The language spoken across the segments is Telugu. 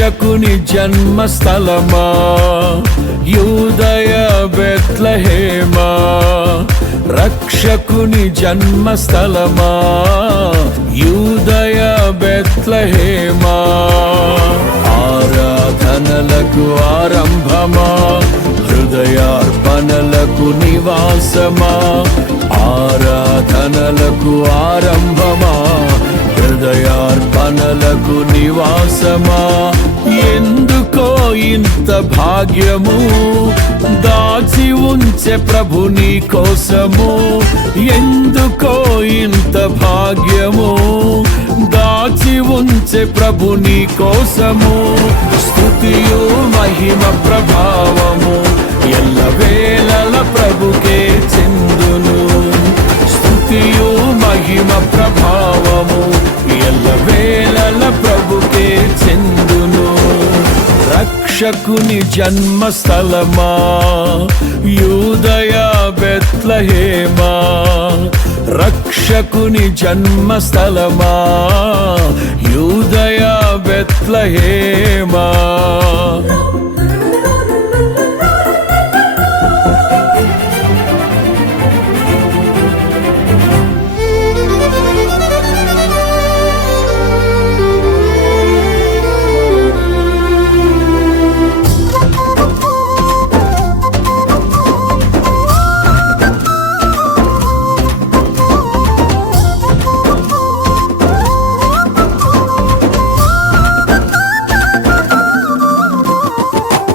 రక్షకుని జన్మస్థలమా యూదయ బెత్లెహేమా, రక్షకుని జన్మస్థలమా యూదయ బెత్లెహేమా, ఆరాధనలకు ఆరంభమా హృదయార్పణలకు నివాసమా, ఆరాధనలకు ఆరంభమా హృదయార్పణలకు నివాసమా, ఎందుకో ఇంత భాగ్యము దాచి ఉంచే ప్రభు నీ కోసము, ఎందుకో ఇంత భాగ్యము దాచి ఉంచే ప్రభు నీ కోసము, స్తుతియు మహిమ ప్రభావము ఎల్లవేళల ప్రభుకే చెందును, స్తుతియు మహిమ ప్రభావము ఎల్లవేళల ప్రభుకే చెందును. రక్షకుని జన్మస్థలమా యూదయ బెత్లెహేమా, రక్షకుని జన్మస్థలమా యూదయ బెత్లెహేమా.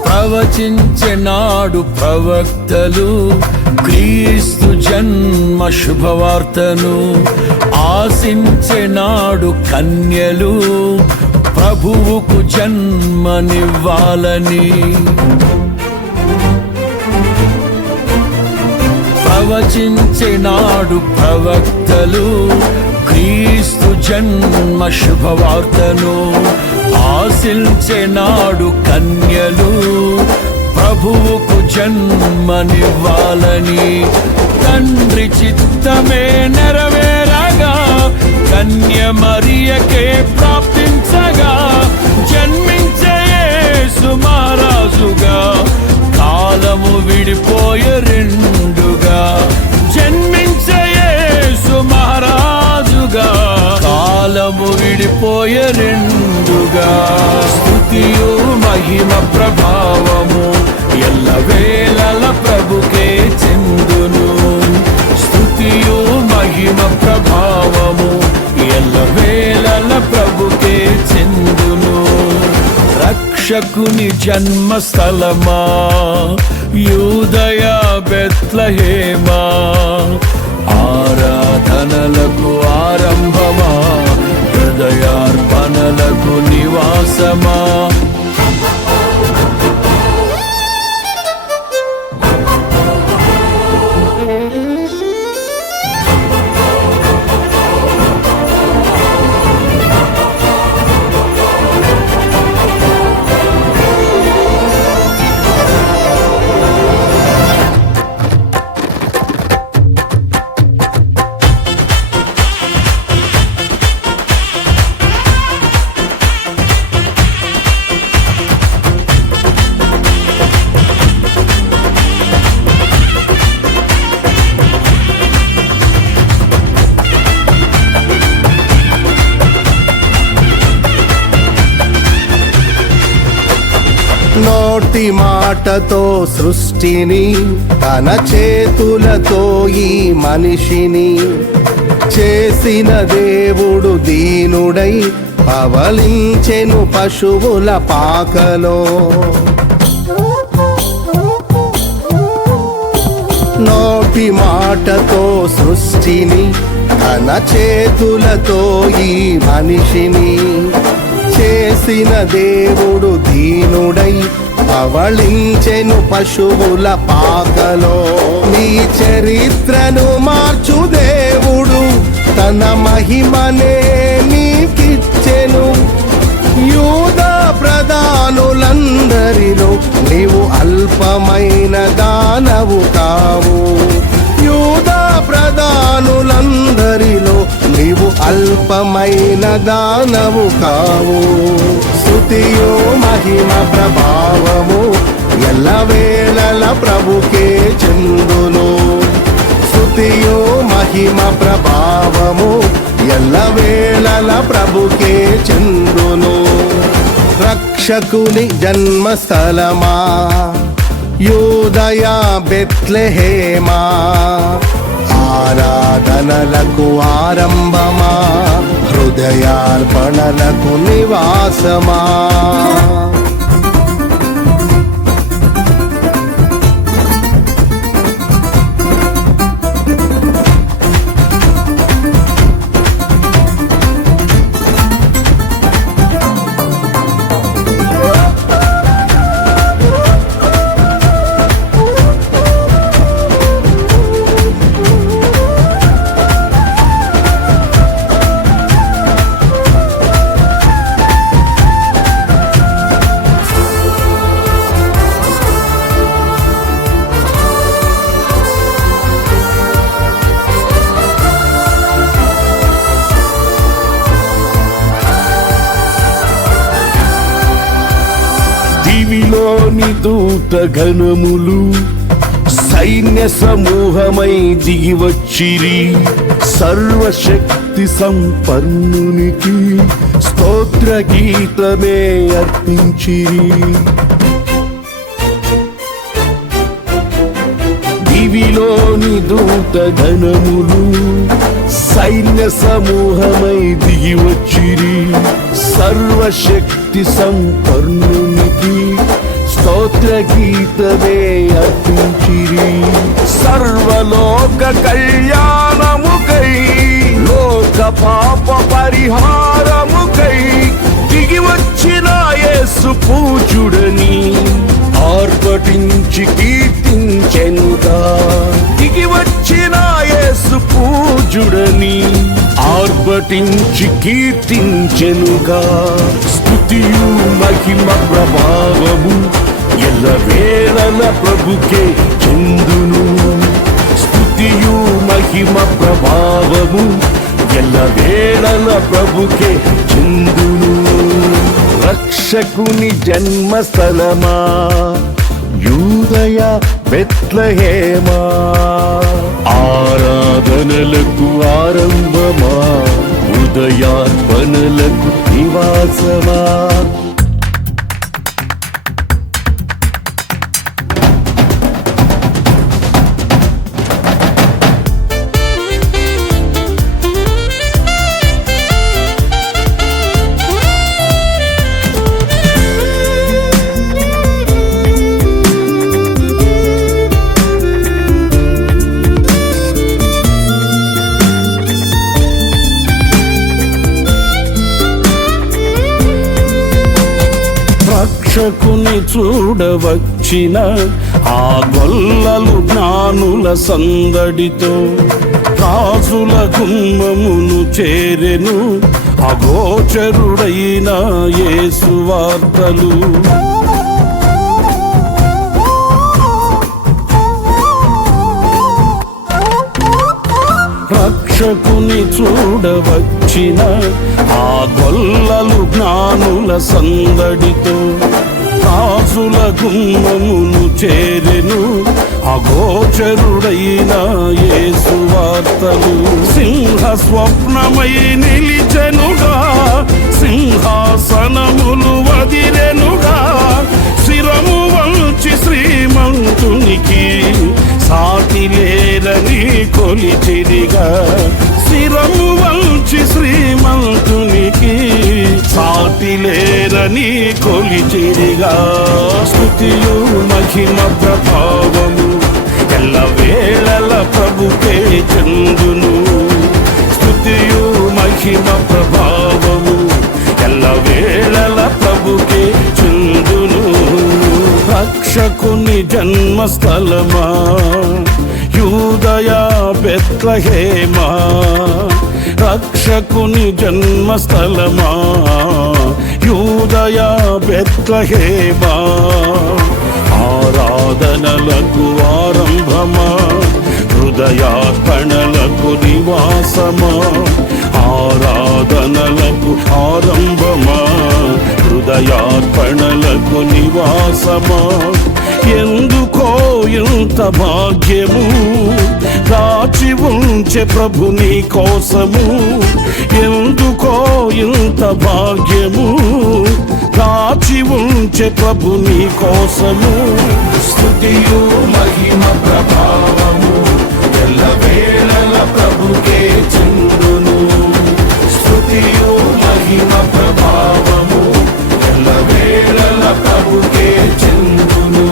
ప్రవచించెనాడు ప్రవక్తలు క్రీస్తు జన్మ శుభవార్తను, ఆశించెనాడు కన్యలు ప్రభువుకు జన్మనివ్వాలని, ప్రవచించెనాడు ప్రవక్తలు క్రీస్తు జన్మ శుభవార్తను, ఆశించెనాడు కన్యలు ప్రభువుకు జన్మనివ్వాలని, తండ్రి చిత్తమే నెరవేరగా కన్య మరియకే ప్రాప్తించగా, జన్మించే యేసు మహారాజుగా కాలము విడిపోయే రెండుగా, జన్మించే యేసు మహారాజుగా కాలము విడిపోయే రెండుగా, స్తుతియు మహిమ ప్రభావము ఎల్లవేళల ప్రభుకే చెందును, స్తుతియు మహిమ ప్రభావము ఎల్లవేళల ప్రభుకే చెందును. రక్షకుని జన్మస్థలమా యూదయ బెత్లెహేమా, ఆరాధనలకు ఆరంభమా హృదయార్పణలకు నివాసమా. నోటి మాటతో సృష్టిని తన చేతులతో ఈ మనిషిని చేసిన దేవుడు దీనుడై పవలించెను పశువుల పాకలో. నోటి మాటతో సృష్టిని తన చేతులతో ఈ మనిషిని చేసిన దేవుడు దీనుడై పవళించెను పశువుల పాకలో. నీ చరిత్రను మార్చు దేవుడు తన మహిమనే నీకిచ్చెను. యూదా ప్రధానులందరిలో నీవు అల్పమైన దానవు కావు. యూదా ప్రధానులందరిలో నీవు అల్పమైన దానవు కావు. స్తుతియు మహిమ ప్రభావము ఎల్లవేళల ప్రభుకే చెందును. స్తుతియు మహిమ ప్రభావము ఎల్లవేళల ప్రభుకే చెందును. రక్షకుని జన్మస్థలమా యూదయ బెత్లెహేమా, ఆరాధనలకు ఆరంభమా హృదయార్పణలకు నివాసమా. దివిలోని దూత గణములు సైన్య సమూహమై దిగి వచ్చిరి, సర్వశక్తి సంపన్నునికి స్తోత్ర గీతమే అర్పించిరి. దివిలోని దూత గణములు సైన్య సమూహమై దిగి వచ్చిరి, సర్వశక్తి సంపన్నునికి స్తోత్ర గీతమే అర్పించిరి. సర్వలోక కళ్యాణముకై లోక పాప పరిహారముకై దిగి వచ్చిన యేసు పూజుడని ఆర్భటించి కీర్తించెనుగా. దిగి వచ్చిన యేసు పూజుడని ఆర్భటించి కీర్తించెనుగా. స్తుతియు మహిమ ప్రభావము ఎల్లవేళల ప్రభుకే చెందును. స్తుతియు మహిమ ప్రభావము ఎల్లవేళల ప్రభుకే చెందును. రక్షకుని జన్మస్థలమా యూదయ బెత్లెహేమా, ఆరాధనలకు ఆరంభమా హృదయార్పణలకు నివాసమా. రక్షకుని చూడవచ్చిన ఆ గొల్లలు జ్ఞానుల సందడితో రాజుల గుమ్మమును చేరెను అగోచరుడైన యేసు వార్తలు. రక్షకుని చూడవచ్చిన ఆ గొల్లలు జ్ఞానుల సందడితో రాజుల గుమ్మమును చేరెను అగోచరుడైన యేసు వార్తలు. సింహ స్వప్నమై నిలిచెనుగా, సింహాసనములు వదిరెనుగా, శిరము వంచి శ్రీమంతునికి సాటి లేరని కొలిచిరిగా. శిరము వంచి శ్రీమంతునికి సాటి లేరని కొలిచిరిగా. స్తుతియు మహిమ ప్రభావము ఎల్లవేళల ప్రభుకే చెందును. స్తుతియు మహిమ ప్రభావము ఎల్లవేళల ప్రభుకే చెందును. రక్షకుని జన్మస్థలమా యూదయ బెత్లెహేమా, రక్షకుని జన్మస్థలమా యూదయ బెత్లెహేమా, ఆరాధనలకు ఆరంభమా హృదయార్పణలకు నివాసమా, ఆరాధనలకు ఆరంభమా, హృదయార్పణలకు నివాసమా. ఎందుకో ఇంత భాగ్యము దాచి ఉంచే ప్రభు నీ కోసము. ఎందుకో ఇంత భాగ్యము దాచి ఉంచే ప్రభు నీ కోసము. స్తుతియు మహిమ ప్రభావము ఎల్లవేళల ప్రభుకే చెందును. స్తుతియు మహిమ ప్రభావము ఎల్లవేళల ప్రభుకే చెందును.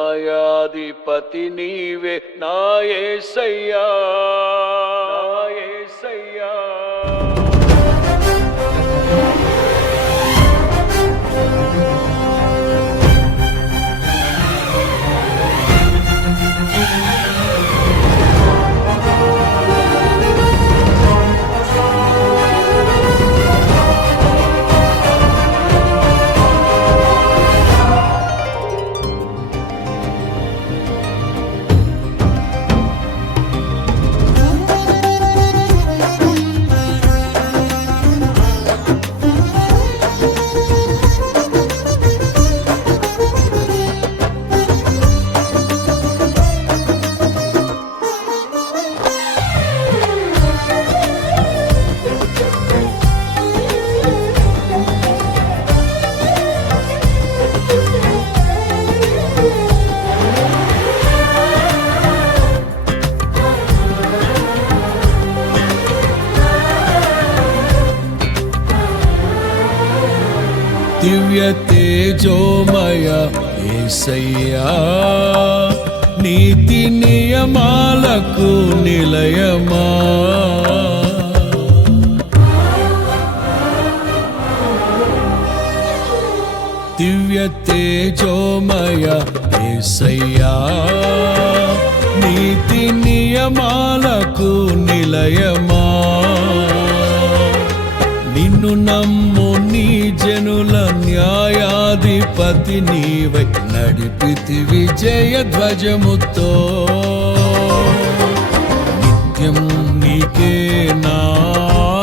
న్యాయాధిపతి నీవే నా యేసయ్యా, నా యేసయ్యా. దివ్య తేజోమయ యేసయ్యా, నీతి నియమాలకు నిలయమా. దివ్య తేజోమయ యేసయ్యా, నీతి నియమాలకు నిలయమా. నిన్ను నమ్ము నీ జనుల న్యాయాధిపతి నీవై నడిపితి విజయ ధ్వజముతో. నిత్యం నీకే నారాధనా,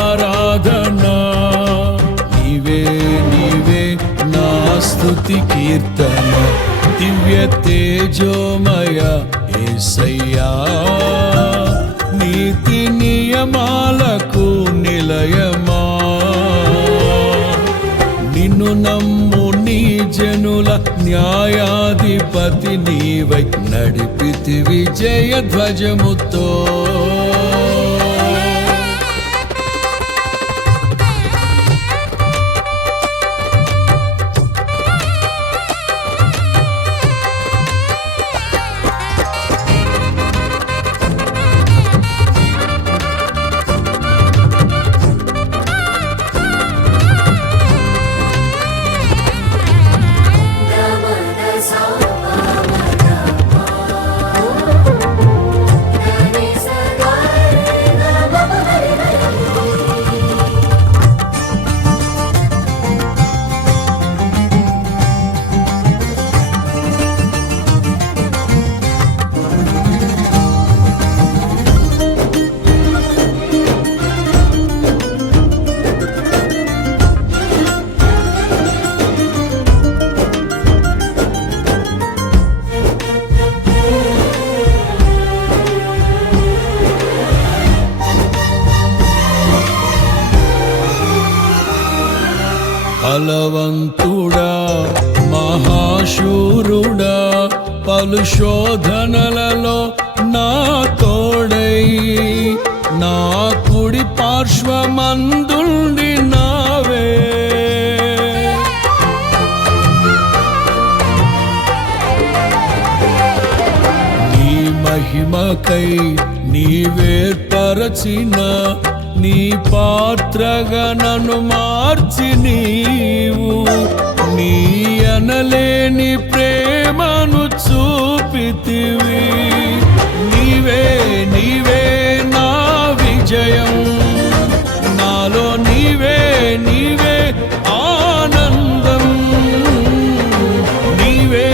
నీవే నీవే నా స్తుతి కీర్తన. దివ్య తేజోమయ యేసయ్యా, నీతి నియమాలకు నిలయమా. నిన్ను నమ్ము నీ జనుల న్యాయాధిపతి నీవై నడిపితి విజయ ధ్వజముతో. బలవంతుడా మహాశూరుడా పలు శోధనలలో నా తోడై నా కుడి పార్శ్వమందుండి నావే నాకై నీవేర్పరచిన నీ పాత్రగా నన్ను మార్చి నీవు నీ అనలేని ప్రేమను చూపితివి. నీవే నీవే నా విజయం, నాలో నీవే నీవే ఆనందం. నీవే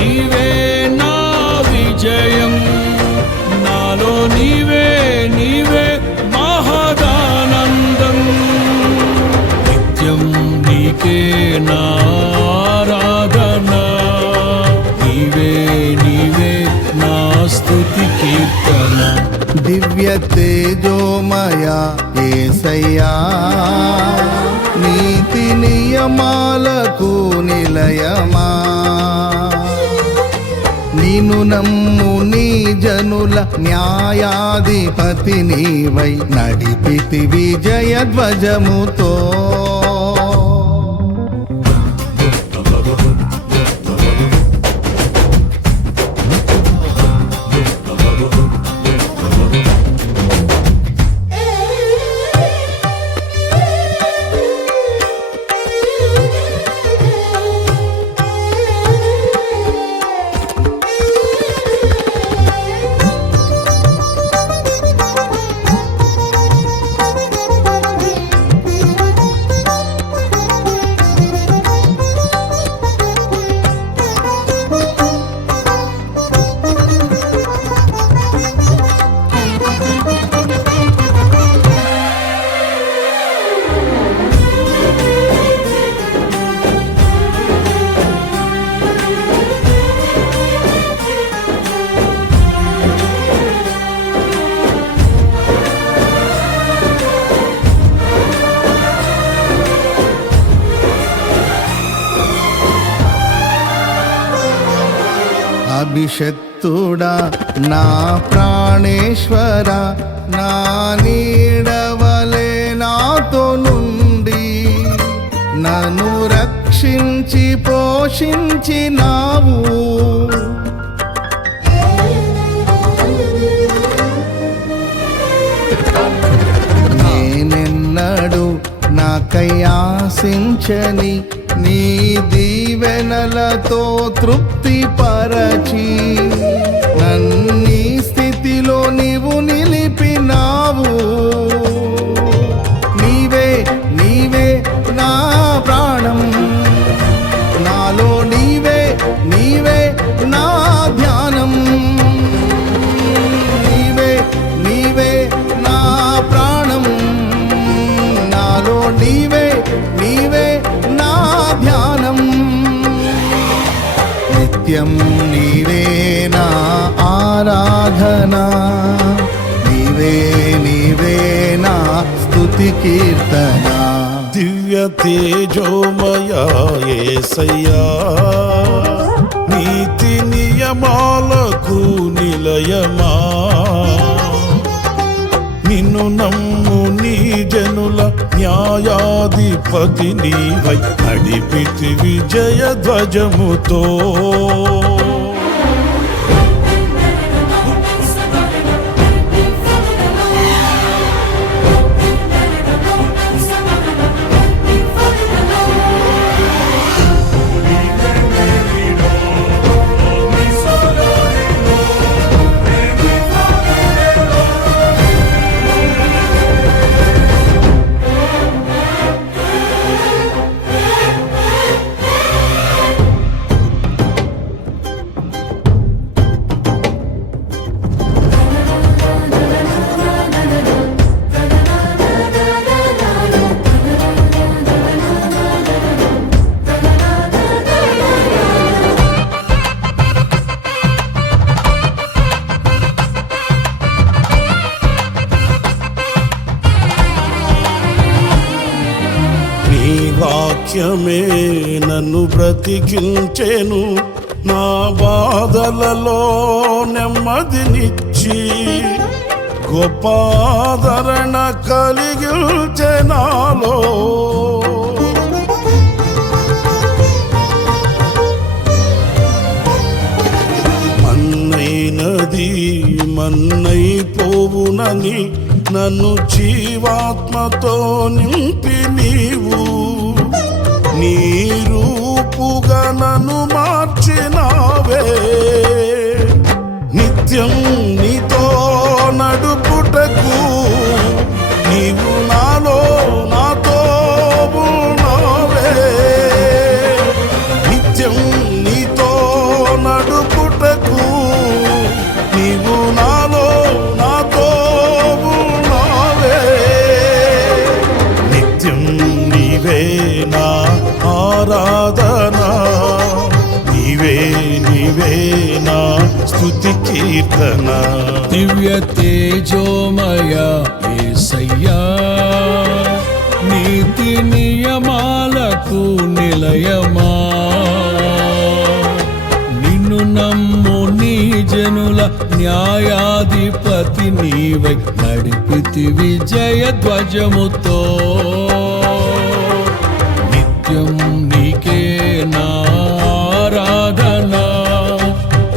నీవే నా విజయం, నాలో నీవే నీవే మహదానందం. నిత్యం నీకే నా ఆరాధన, నీవే నీవే నా స్తుతి కీర్తన. దివ్య తేజోమయ యేసయ్యా, నీతి నియమాలకు నిలయమా, నిన్ను నమ్ము నీ జనుల న్యాయాధిపతి నీవై నడిపితి విజయధ్వజముతో. అభిషక్తుడా నా ప్రాణేశ్వర, నా నీడవలే నాతో నుండి నన్ను రక్షించి పోషించినావు. నేనెన్నడు నాకై ఆశించని నీ దీవెనలతో తృప్తి పరచి నన్నీ స్థితిలో నీవు నిలిపినావు. నీవే నీవే నా ప్రాణం, నాలో నీవే నీవే నా ధ్యానం. నీవే నీవే నా ప్రాణం, నాలో నీవే నీవే నా ధ్యానం. నిత్యం నీవే నా ఆరాధన, నీవే నీవే నా స్తుతి కీర్తన. దివ్య తేజోమయ యేసయ్యా, నీతి నియమాలకు నిలయమా, నిన్ను నమ్ము నీ జనుల న్యాయాధిపతి నీవై నడిపితి విజయధ్వజముతో. వాక్యమే నన్ను బ్రతికించెను, నా బాధలలో నెమ్మదినిచ్చి గొప్ప ఆదరణ కలిగించె నాలో. మన్నైనది మన్న ఉందునని నన్ను జీవాత్మతో నింపి నీవు నీ రూపుగా నన్ను మార్చినావే. నిత్యం నీతో నడుపుటకు నీవు నాలో నాతో ఉన్నావే. నిత్యం నీతో నడుపుటకు నీవు నాలో నాతో ఉన్నావే. నిత్యం నీవే నా ఆరాధన, నీవే నీవే నా స్తుతి కీర్తన. దివ్య తేజోమయ యేసయ్యా, నీతి నియమాలకు నిలయమా, నిన్ను నమ్ము నీ జనుల న్యాయాధిపతి నీవై నడిపితివి జయధ్వజముతో. నిత్యం నీకే నా ఆరాధన,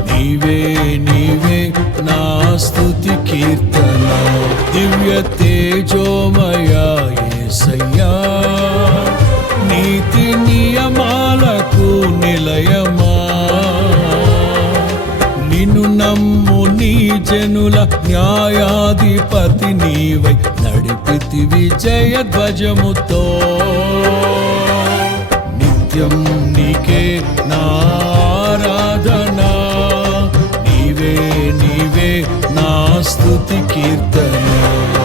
నీవే నీవే నా స్తుతి కీర్తన. దివ్య తేజోమయ యేసయ్యా, నీతి నియమాలకు నిలయమా, నిన్ను నమ్ము నీ జనుల న్యాయాధిపతి నీవై నడిపితివి జయధ్వజముతో. నిత్యం నీకే నా ఆరాధన, నీవే నీవే నా స్తుతి కీర్తన.